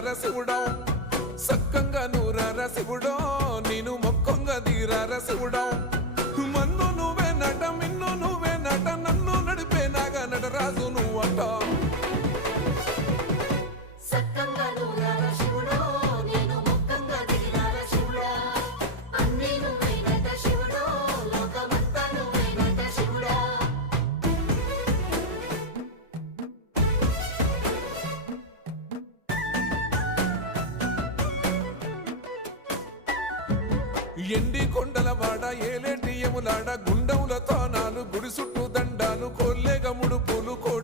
తీరార శివుడా సక్కంగా నూరార శివుడో నేను మొక్కంగా తీరార శివుడా మన్ను నువ్వే నట మిన్ను నువ్వే నట నన్ను నడిపే నాగా నటరాజు నువ్వట ఎండి కొండల వాడ ఏలేటి యములాడ గుండములతో నాలు గుడి చుట్టూ దండ